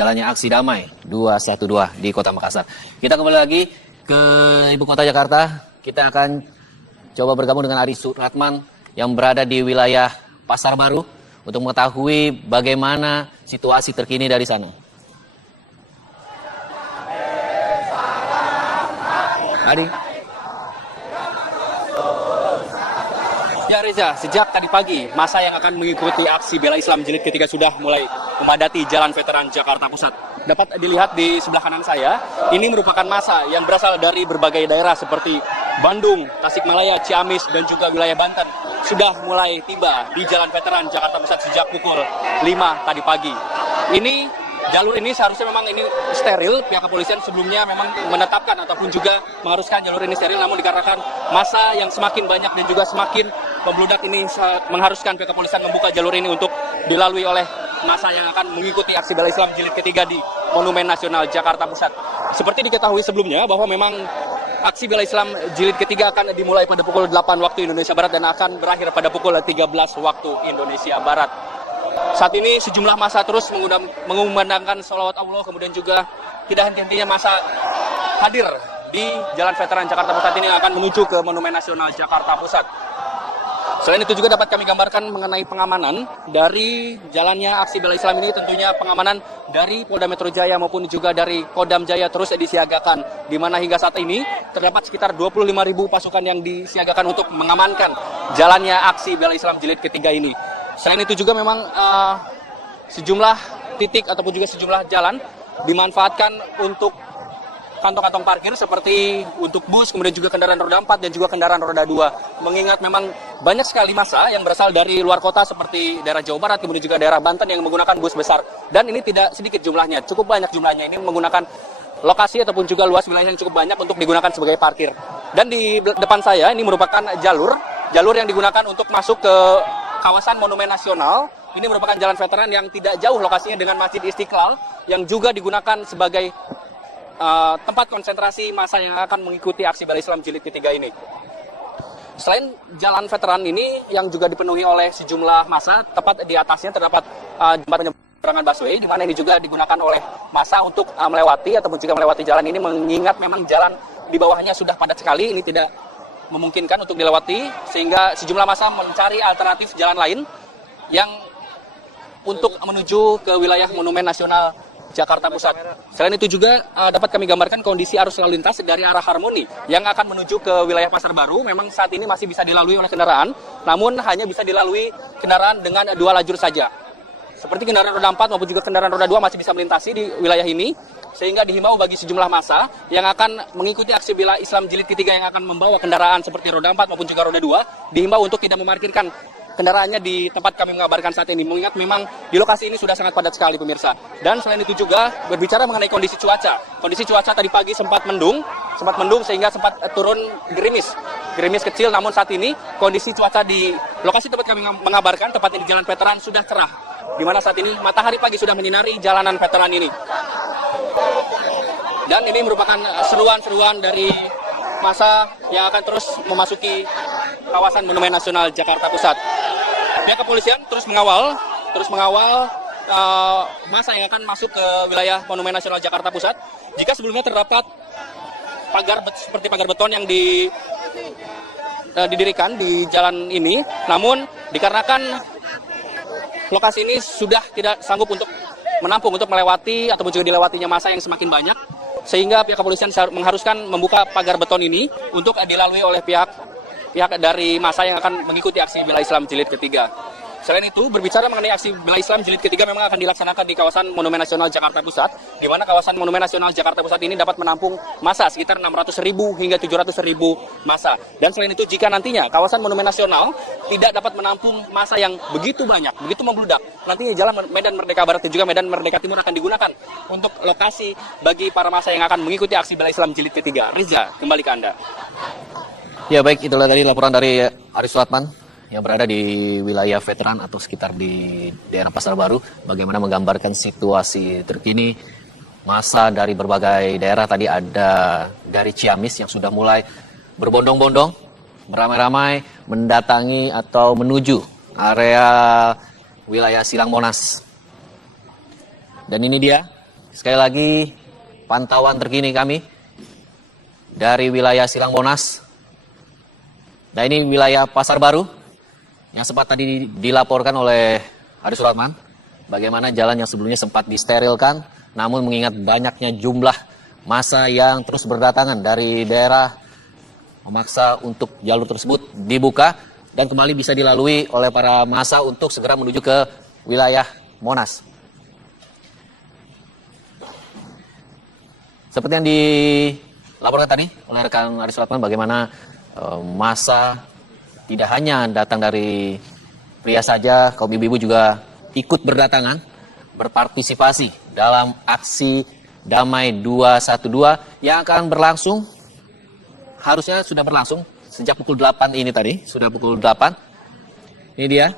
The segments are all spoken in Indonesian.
jalannya aksi damai 212 di Kota Makassar. Kita kembali lagi ke Ibu Kota Jakarta. Kita akan coba bergabung dengan Ari Supratman yang berada di wilayah Pasar Baru untuk mengetahui bagaimana situasi terkini dari sana. Adi. Ya Reza, sejak tadi pagi, masa yang akan mengikuti aksi bela Islam jilid ketiga sudah mulai memadati Jalan Veteran Jakarta Pusat. Dapat dilihat di sebelah kanan saya, ini merupakan masa yang berasal dari berbagai daerah seperti Bandung, Tasikmalaya, Ciamis, dan juga wilayah Banten. Sudah mulai tiba di Jalan Veteran Jakarta Pusat sejak pukul 5 tadi pagi. Jalur ini seharusnya memang ini steril, pihak kepolisian sebelumnya memang menetapkan ataupun juga mengharuskan jalur ini steril, namun dikarenakan masa yang semakin banyak dan juga semakin membludak ini mengharuskan pihak kepolisian membuka jalur ini untuk dilalui oleh masa yang akan mengikuti aksi bela Islam jilid ketiga di Monumen Nasional Jakarta Pusat. Seperti diketahui sebelumnya bahwa memang aksi bela Islam jilid ketiga akan dimulai pada pukul 8 waktu Indonesia Barat dan akan berakhir pada pukul 13 waktu Indonesia Barat. Saat ini sejumlah massa terus mengumandangkan sholawat Allah, kemudian juga tidak henti-hentinya massa hadir di Jalan Veteran Jakarta Pusat ini akan menuju ke Monumen Nasional Jakarta Pusat. Selain itu juga dapat kami gambarkan mengenai pengamanan dari jalannya aksi bela Islam ini, tentunya pengamanan dari Polda Metro Jaya maupun juga dari Kodam Jaya terus disiagakan, di mana hingga saat ini terdapat sekitar 25.000 pasukan yang disiagakan untuk mengamankan jalannya aksi bela Islam jilid ketiga ini. Selain itu juga memang sejumlah titik ataupun juga sejumlah jalan dimanfaatkan untuk kantong-kantong parkir seperti untuk bus, kemudian juga kendaraan roda 4 dan juga kendaraan roda 2. Mengingat memang banyak sekali massa yang berasal dari luar kota seperti daerah Jawa Barat, kemudian juga daerah Banten yang menggunakan bus besar. Dan ini tidak sedikit jumlahnya, cukup banyak jumlahnya. Ini menggunakan lokasi ataupun juga luas wilayah yang cukup banyak untuk digunakan sebagai parkir. Dan di depan saya ini merupakan jalur yang digunakan untuk masuk ke kawasan Monumen Nasional. Ini merupakan jalan veteran yang tidak jauh lokasinya dengan Masjid Istiqlal yang juga digunakan sebagai tempat konsentrasi massa yang akan mengikuti aksi bela Islam jilid ketiga ini. Selain jalan veteran ini yang juga dipenuhi oleh sejumlah massa, tepat di atasnya terdapat jembatan penyeberangan busway, di mana ini juga digunakan oleh massa untuk melewati ataupun juga melewati jalan ini, mengingat memang jalan di bawahnya sudah padat sekali, ini tidak memungkinkan untuk dilewati, sehingga sejumlah massa mencari alternatif jalan lain yang untuk menuju ke wilayah Monumen Nasional Jakarta Pusat. Selain itu juga dapat kami gambarkan kondisi arus lalu lintas dari arah Harmoni yang akan menuju ke wilayah Pasar Baru. Memang saat ini masih bisa dilalui oleh kendaraan, namun hanya bisa dilalui kendaraan dengan 2 lajur saja. Seperti kendaraan roda 4 maupun juga kendaraan roda 2 masih bisa melintasi di wilayah ini, sehingga dihimbau bagi sejumlah massa yang akan mengikuti aksi bela Islam jilid ketiga yang akan membawa kendaraan seperti roda 4 maupun juga roda 2, dihimbau untuk tidak memarkirkan kendaraannya di tempat kami mengabarkan saat ini, mengingat memang di lokasi ini sudah sangat padat sekali pemirsa. Dan selain itu juga berbicara mengenai kondisi cuaca tadi pagi sempat mendung sehingga sempat turun gerimis kecil, namun saat ini kondisi cuaca di lokasi tempat kami mengabarkan, tepatnya di Jalan Veteran, sudah cerah, di mana saat ini matahari pagi sudah menyinari jalanan veteran ini. Dan ini merupakan seruan-seruan dari massa yang akan terus memasuki kawasan Monumen Nasional Jakarta Pusat. Pihak kepolisian terus mengawal massa yang akan masuk ke wilayah Monumen Nasional Jakarta Pusat. Jika sebelumnya terdapat seperti pagar beton yang didirikan di jalan ini, namun dikarenakan lokasi ini sudah tidak sanggup untuk menampung untuk melewati ataupun juga dilewatinya massa yang semakin banyak, sehingga pihak kepolisian mengharuskan membuka pagar beton ini untuk dilalui oleh pihak dari massa yang akan mengikuti aksi bela Islam jilid ketiga. Selain itu, berbicara mengenai aksi bela Islam jilid ketiga memang akan dilaksanakan di kawasan Monumen Nasional Jakarta Pusat, di mana kawasan Monumen Nasional Jakarta Pusat ini dapat menampung massa sekitar 600.000 hingga 700.000 massa. Dan selain itu, jika nantinya kawasan Monumen Nasional tidak dapat menampung massa yang begitu banyak, begitu membludak, nantinya jalan Medan Merdeka Barat dan juga Medan Merdeka Timur akan digunakan untuk lokasi bagi para massa yang akan mengikuti aksi bela Islam jilid ketiga. Riza, kembali ke Anda. Ya baik, itulah tadi laporan dari Ari Supratman yang berada di wilayah veteran atau sekitar di daerah Pasar Baru, bagaimana menggambarkan situasi terkini massa dari berbagai daerah. Tadi ada dari Ciamis yang sudah mulai berbondong-bondong, beramai-ramai mendatangi atau menuju area wilayah Silang Monas. Dan ini dia sekali lagi pantauan terkini kami dari wilayah Silang Monas. Nah, ini wilayah Pasar Baru yang sempat tadi dilaporkan oleh Ari Suratman. Bagaimana jalan yang sebelumnya sempat disterilkan, namun mengingat banyaknya jumlah massa yang terus berdatangan dari daerah, memaksa untuk jalur tersebut dibuka dan kembali bisa dilalui oleh para massa untuk segera menuju ke wilayah Monas. Seperti yang dilaporkan tadi oleh rekan Ari Suratman, bagaimana massa tidak hanya datang dari pria saja, kaum ibu-ibu juga ikut berdatangan, berpartisipasi dalam aksi Damai 212 yang akan berlangsung, harusnya sudah berlangsung sejak pukul 8 ini tadi, sudah pukul 8. Ini dia.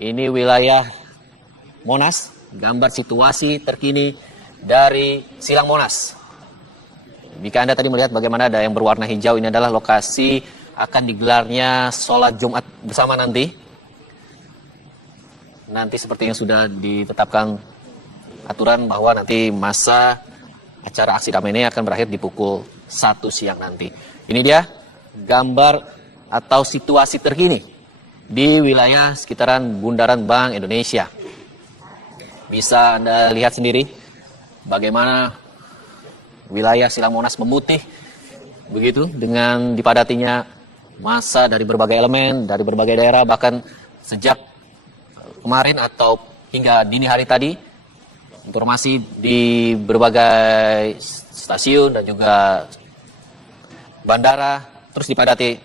Ini wilayah Monas, gambar situasi terkini dari Silang Monas. Jika Anda tadi melihat bagaimana ada yang berwarna hijau, ini adalah lokasi akan digelarnya sholat Jumat bersama nanti. Nanti seperti yang sudah ditetapkan aturan bahwa nanti masa acara aksi damai ini akan berakhir di pukul 1 siang nanti. Ini dia gambar atau situasi terkini di wilayah sekitaran Bundaran Bank Indonesia. Bisa Anda lihat sendiri bagaimana wilayah Silang Monas memutih begitu dengan dipadatinya massa dari berbagai elemen, dari berbagai daerah, bahkan sejak kemarin atau hingga dini hari tadi, informasi di berbagai stasiun dan juga bandara terus dipadati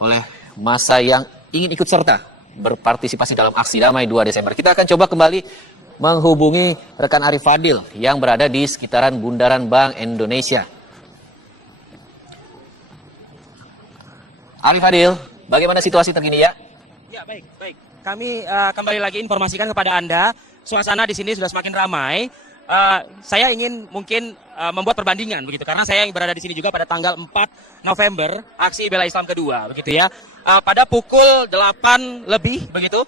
oleh massa yang ingin ikut serta berpartisipasi dalam aksi damai 2 Desember. Kita akan coba kembali menghubungi rekan Arif Fadil yang berada di sekitaran Bundaran Bank Indonesia. Arif Fadil, bagaimana situasi terkini ya? Ya, baik. Kami kembali lagi informasikan kepada Anda, suasana di sini sudah semakin ramai. Saya ingin mungkin membuat perbandingan begitu, karena saya yang berada di sini juga pada tanggal 4 November, aksi bela Islam kedua begitu ya. Pada pukul 8 lebih begitu,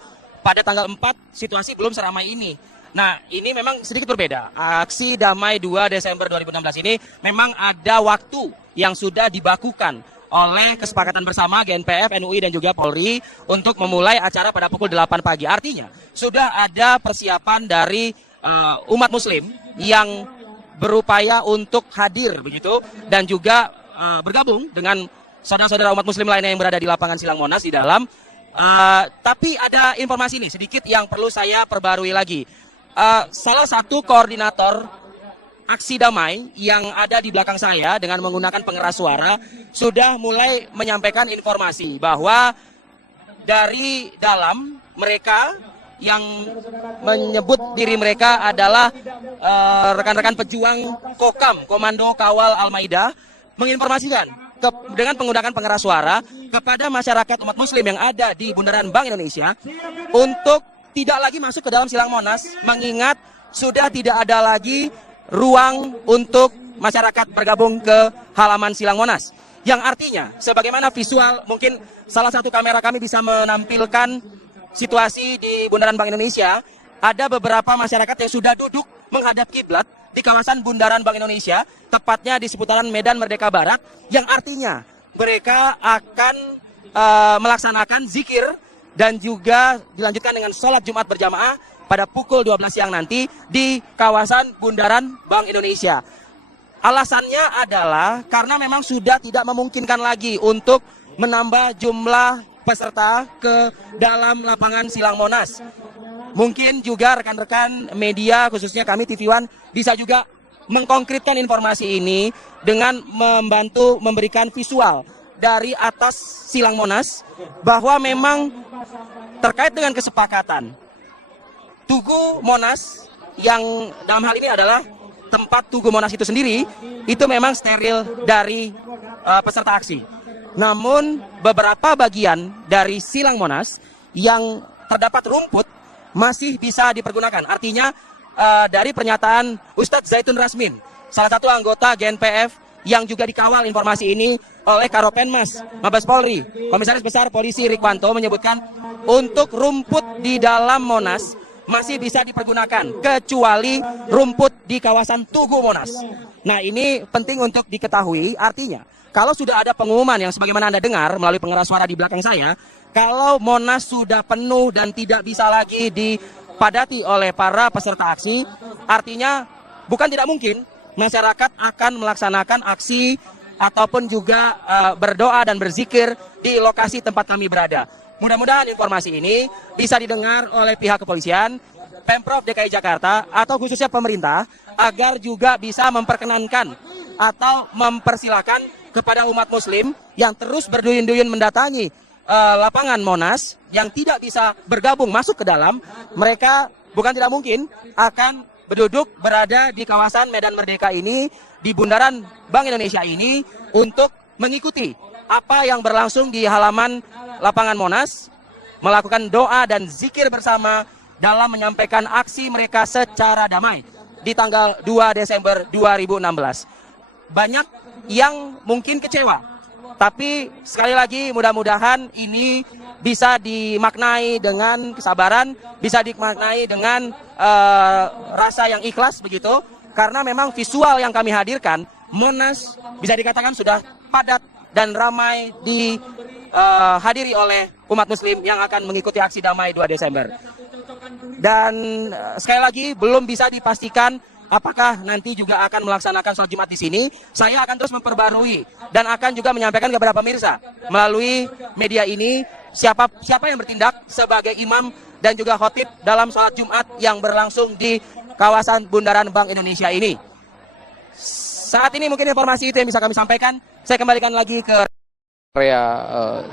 pada tanggal 4 situasi belum seramai ini. Nah, ini memang sedikit berbeda. Aksi damai 2 Desember 2016 ini memang ada waktu yang sudah dibakukan oleh kesepakatan bersama GNPF, NUI dan juga Polri untuk memulai acara pada pukul 8 pagi. Artinya sudah ada persiapan dari umat muslim yang berupaya untuk hadir begitu dan juga bergabung dengan saudara-saudara umat muslim lainnya yang berada di lapangan Silang Monas di dalam. Tapi ada informasi nih sedikit yang perlu saya perbarui lagi. Salah satu koordinator aksi damai yang ada di belakang saya dengan menggunakan pengeras suara sudah mulai menyampaikan informasi bahwa dari dalam mereka yang menyebut diri mereka adalah rekan-rekan pejuang Kokam, Komando Kawal Al-Maidah, menginformasikan dengan menggunakan pengeras suara kepada masyarakat umat muslim yang ada di Bundaran Bank Indonesia untuk tidak lagi masuk ke dalam Silang Monas, mengingat sudah tidak ada lagi ruang untuk masyarakat bergabung ke halaman Silang Monas. Yang artinya, sebagaimana visual, mungkin salah satu kamera kami bisa menampilkan situasi di Bundaran Bank Indonesia, ada beberapa masyarakat yang sudah duduk menghadap kiblat di kawasan Bundaran Bank Indonesia, tepatnya di seputaran Medan Merdeka Barat, yang artinya mereka akan melaksanakan zikir dan juga dilanjutkan dengan sholat Jumat berjamaah pada pukul 12 siang nanti di kawasan Bundaran Bank Indonesia. Alasannya adalah karena memang sudah tidak memungkinkan lagi untuk menambah jumlah peserta ke dalam lapangan Silang Monas. Mungkin juga rekan-rekan media, khususnya kami TV One, bisa juga mengkonkretkan informasi ini dengan membantu memberikan visual dari atas Silang Monas bahwa memang terkait dengan kesepakatan Tugu Monas yang dalam hal ini adalah tempat Tugu Monas itu sendiri, itu memang steril dari peserta aksi. Namun beberapa bagian dari Silang Monas yang terdapat rumput masih bisa dipergunakan. Artinya dari pernyataan Ustadz Zaitun Rasmin, salah satu anggota GNPF yang juga dikawal informasi ini oleh Karopenmas Mabes Polri, Komisaris Besar Polisi Rikwanto menyebutkan untuk rumput di dalam Monas masih bisa dipergunakan kecuali rumput di kawasan Tugu Monas. Nah, ini penting untuk diketahui, artinya kalau sudah ada pengumuman yang sebagaimana Anda dengar melalui pengeras suara di belakang saya, kalau Monas sudah penuh dan tidak bisa lagi dipadati oleh para peserta aksi, artinya bukan tidak mungkin masyarakat akan melaksanakan aksi ataupun juga berdoa dan berzikir di lokasi tempat kami berada. Mudah-mudahan informasi ini bisa didengar oleh pihak kepolisian, Pemprov DKI Jakarta, atau khususnya pemerintah, agar juga bisa memperkenankan atau mempersilahkan kepada umat muslim yang terus berduyun-duyun mendatangi lapangan Monas, yang tidak bisa bergabung masuk ke dalam, mereka bukan tidak mungkin akan berduduk berada di kawasan Medan Merdeka ini, di bundaran Bank Indonesia ini, untuk mengikuti apa yang berlangsung di halaman lapangan Monas, melakukan doa dan zikir bersama dalam menyampaikan aksi mereka secara damai di tanggal 2 Desember 2016. Banyak yang mungkin kecewa, tapi sekali lagi mudah-mudahan ini bisa dimaknai dengan kesabaran, bisa dimaknai dengan rasa yang ikhlas begitu, karena memang visual yang kami hadirkan, Monas bisa dikatakan sudah padat dan ramai dihadiri oleh umat muslim yang akan mengikuti aksi damai 2 Desember. Dan sekali lagi belum bisa dipastikan apakah nanti juga akan melaksanakan sholat Jumat di sini. Saya akan terus memperbarui dan akan juga menyampaikan kepada pemirsa melalui media ini siapa yang bertindak sebagai imam dan juga khotib dalam sholat Jumat yang berlangsung di kawasan Bundaran Bank Indonesia ini. Saat ini mungkin informasi itu yang bisa kami sampaikan. Saya kembalikan lagi ke area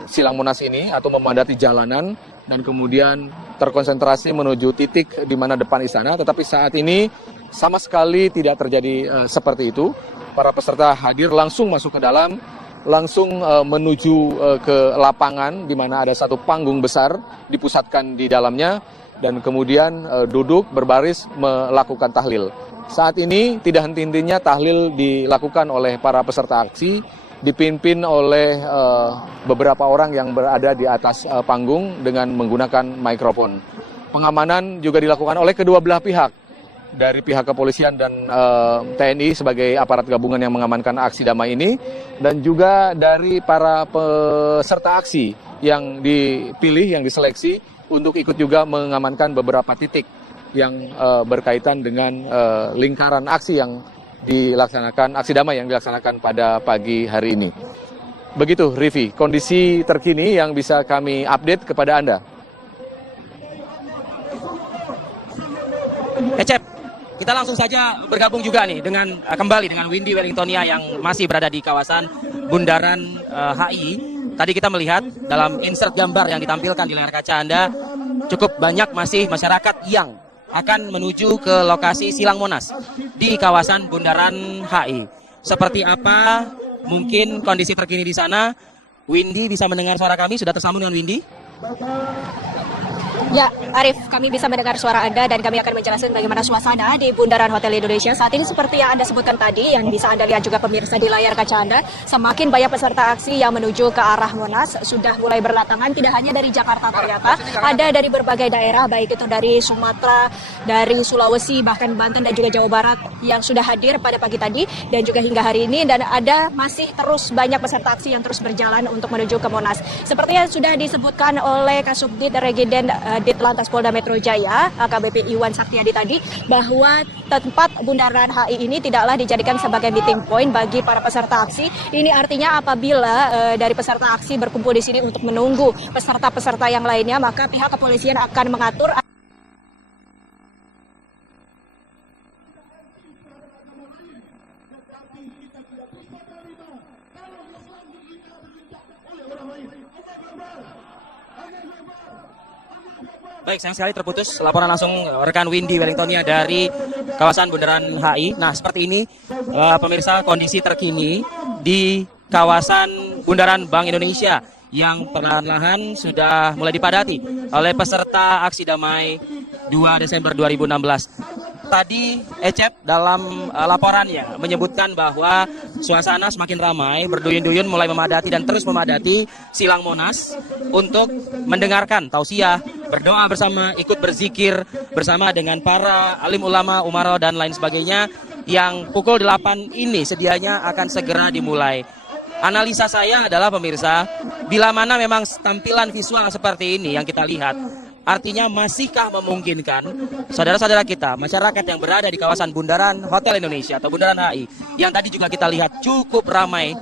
Silang Monas ini atau memadati jalanan dan kemudian terkonsentrasi menuju titik di mana depan istana. Tetapi saat ini sama sekali tidak terjadi seperti itu. Para peserta hadir langsung masuk ke dalam, langsung menuju ke lapangan di mana ada satu panggung besar dipusatkan di dalamnya dan kemudian duduk berbaris melakukan tahlil. Saat ini tidak henti-hentinya tahlil dilakukan oleh para peserta aksi, dipimpin oleh beberapa orang yang berada di atas panggung dengan menggunakan mikrofon. Pengamanan juga dilakukan oleh kedua belah pihak, dari pihak kepolisian dan TNI sebagai aparat gabungan yang mengamankan aksi damai ini, dan juga dari para peserta aksi yang dipilih, yang diseleksi untuk ikut juga mengamankan beberapa titik yang berkaitan dengan lingkaran aksi yang dilaksanakan, aksi damai yang dilaksanakan pada pagi hari ini. Begitu, Rivi, kondisi terkini yang bisa kami update kepada Anda. Ecep, kita langsung saja bergabung juga nih dengan kembali dengan Windy Wellingtonia yang masih berada di kawasan Bundaran HI. Tadi kita melihat dalam insert gambar yang ditampilkan di layar kaca Anda, cukup banyak masih masyarakat yang akan menuju ke lokasi Silang Monas di kawasan Bundaran HI. Seperti apa mungkin kondisi terkini di sana? Windy bisa mendengar suara kami? Sudah tersambung dengan Windy? Ya, Arif, kami bisa mendengar suara Anda dan kami akan menjelaskan bagaimana suasana di Bundaran Hotel Indonesia. Saat ini seperti yang Anda sebutkan tadi, yang bisa Anda lihat juga pemirsa di layar kaca Anda, semakin banyak peserta aksi yang menuju ke arah Monas sudah mulai berdatangan, tidak hanya dari Jakarta ternyata, ada dari berbagai daerah, baik itu dari Sumatera, dari Sulawesi, bahkan Banten dan juga Jawa Barat yang sudah hadir pada pagi tadi dan juga hingga hari ini, dan ada masih terus banyak peserta aksi yang terus berjalan untuk menuju ke Monas. Seperti yang sudah disebutkan oleh Kasubdit Regiden Ditlantas Polda Metro Jaya, AKBP Iwan Satyadi tadi, bahwa tempat Bundaran HI ini tidaklah dijadikan sebagai meeting point bagi para peserta aksi. Ini artinya apabila dari peserta aksi berkumpul di sini untuk menunggu peserta-peserta yang lainnya, maka pihak kepolisian akan mengatur Baik, sayang sekali terputus laporan langsung rekan Windy Wellingtonia dari kawasan Bundaran HI. Nah, seperti ini pemirsa kondisi terkini di kawasan Bundaran Bank Indonesia yang perlahan-lahan sudah mulai dipadati oleh peserta aksi damai 2 Desember 2016. Tadi Ecep dalam laporannya menyebutkan bahwa suasana semakin ramai, berduyun-duyun mulai memadati dan terus memadati Silang Monas untuk mendengarkan tausiah berdoa bersama, ikut berzikir bersama dengan para alim ulama, umaro dan lain sebagainya yang pukul 8 ini sedianya akan segera dimulai. Analisa saya adalah pemirsa, bila mana memang tampilan visual seperti ini yang kita lihat, artinya masihkah memungkinkan saudara-saudara kita, masyarakat yang berada di kawasan Bundaran Hotel Indonesia atau Bundaran HI, yang tadi juga kita lihat cukup ramai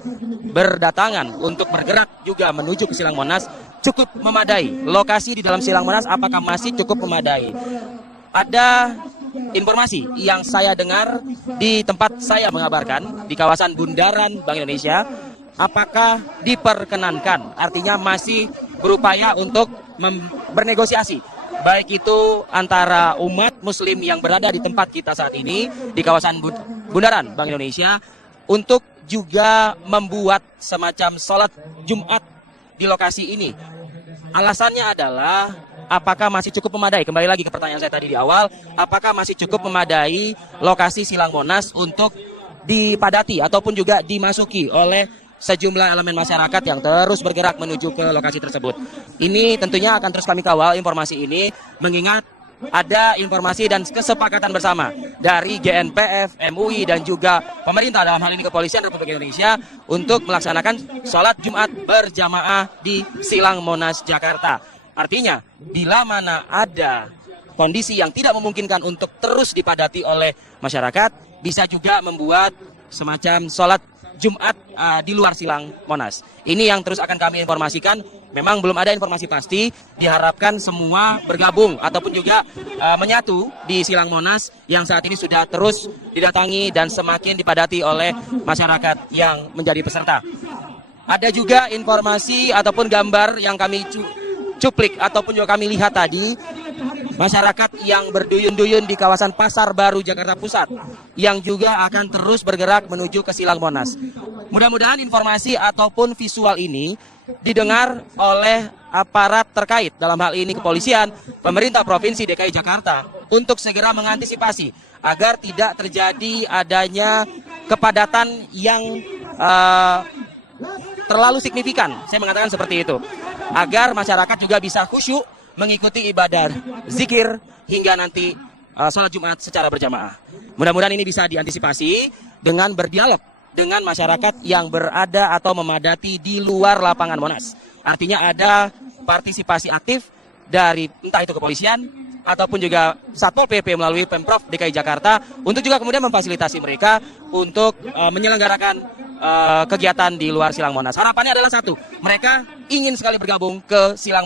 berdatangan untuk bergerak juga menuju ke Silang Monas, cukup memadai. Lokasi di dalam Silang Monas apakah masih cukup memadai? Ada informasi yang saya dengar di tempat saya mengabarkan, di kawasan Bundaran Bank Indonesia, apakah diperkenankan, artinya masih berupaya untuk bernegosiasi, baik itu antara umat muslim yang berada di tempat kita saat ini di kawasan Bundaran Bank Indonesia untuk juga membuat semacam sholat Jumat di lokasi ini. Alasannya adalah apakah masih cukup memadai, kembali lagi ke pertanyaan saya tadi di awal, apakah masih cukup memadai lokasi Silang Monas untuk dipadati ataupun juga dimasuki oleh sejumlah elemen masyarakat yang terus bergerak menuju ke lokasi tersebut. Ini tentunya akan terus kami kawal informasi ini, mengingat ada informasi dan kesepakatan bersama dari GNPF, MUI, dan juga pemerintah dalam hal ini Kepolisian Republik Indonesia untuk melaksanakan sholat Jumat berjamaah di Silang Monas, Jakarta. Artinya, bila mana ada kondisi yang tidak memungkinkan untuk terus dipadati oleh masyarakat, bisa juga membuat semacam sholat Jumat di luar Silang Monas. Ini yang terus akan kami informasikan. Memang belum ada informasi pasti. Diharapkan semua bergabung ataupun juga menyatu di Silang Monas yang saat ini sudah terus didatangi dan semakin dipadati oleh masyarakat yang menjadi peserta. Ada juga informasi ataupun gambar yang kami cuplik ataupun juga kami lihat tadi, masyarakat yang berduyun-duyun di kawasan Pasar Baru Jakarta Pusat yang juga akan terus bergerak menuju ke Silang Monas. Mudah-mudahan informasi ataupun visual ini didengar oleh aparat terkait, dalam hal ini kepolisian, pemerintah Provinsi DKI Jakarta, untuk segera mengantisipasi agar tidak terjadi adanya kepadatan yang terlalu signifikan. Saya mengatakan seperti itu, agar masyarakat juga bisa khusyuk mengikuti ibadah zikir hingga nanti sholat Jumat secara berjamaah. Mudah-mudahan ini bisa diantisipasi dengan berdialog dengan masyarakat yang berada atau memadati di luar lapangan Monas. Artinya ada partisipasi aktif dari entah itu kepolisian ataupun juga Satpol PP melalui Pemprov DKI Jakarta untuk juga kemudian memfasilitasi mereka untuk menyelenggarakan kegiatan di luar Silang Monas. Harapannya adalah satu, mereka ingin sekali bergabung ke Silang Monas.